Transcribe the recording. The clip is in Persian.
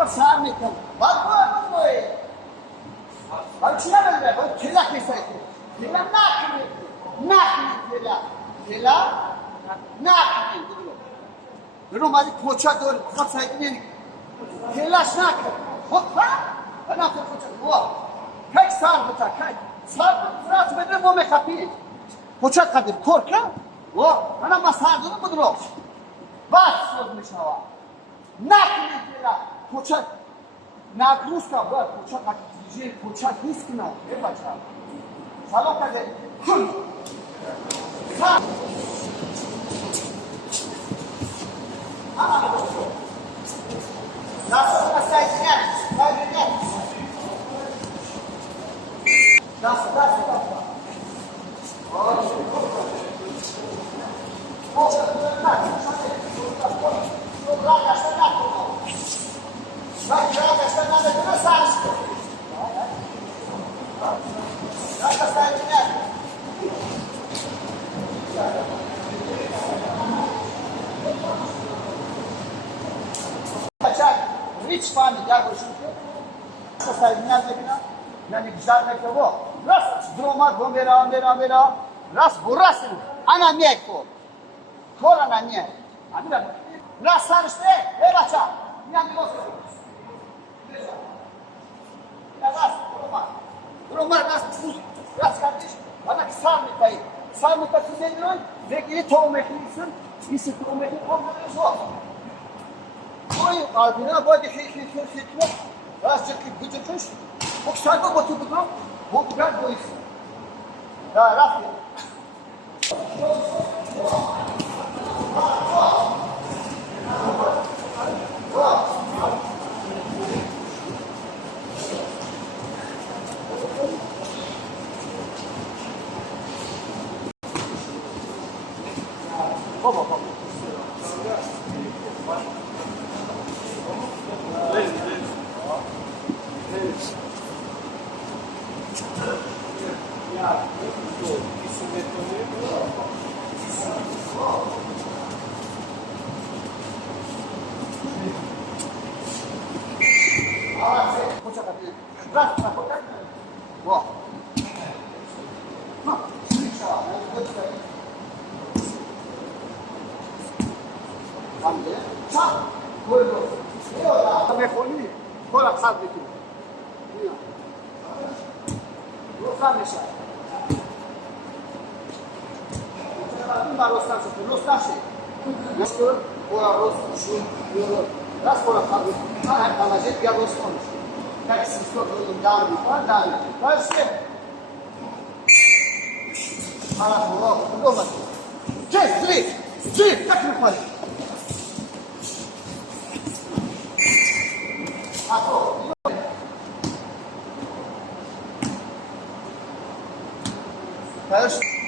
رو سر میکنم باید باید باید چی نمیده باید کلا کسایی کلا نکنید کلا نکنید برو مالی کوچه داری خود سایت نید کلاش نکن خب انا في کوچه کک سر بتا کک سر فرات بدره بو میخپی کوچه قدر کورکه انا ما سر دارم بدرو بس شد میشنوا نکنید کلا کوچه نگروز که باید کوچه قدر دیجی کوچه نیست که نه بچه سلام کده کن سر Nasıl mesajlar? Kaybeder. Nasıl? هیچ فهمی در باشید که سعی نیاز ببینم یعنی بیشتر نکته راست درومات بو میرا راست براست انا میای کور انا میای امیرم راست سرشته بچه میام میگوست راست درومات راست کردیش bana ki sar mutası zengin ve geri tohum ekliyorsun isi tohum ekliyorsun Koy kalbine böyle hikmet Razcık gıcıkış Bu şarkı batı budur Bu güzel boyusu Ya Rafi Baba Raz pora kaldı. Her kalacak ya dostum. Taksi sorduğum devam. Başka. Ara olmaz. Çek, takip var. Ato. Baş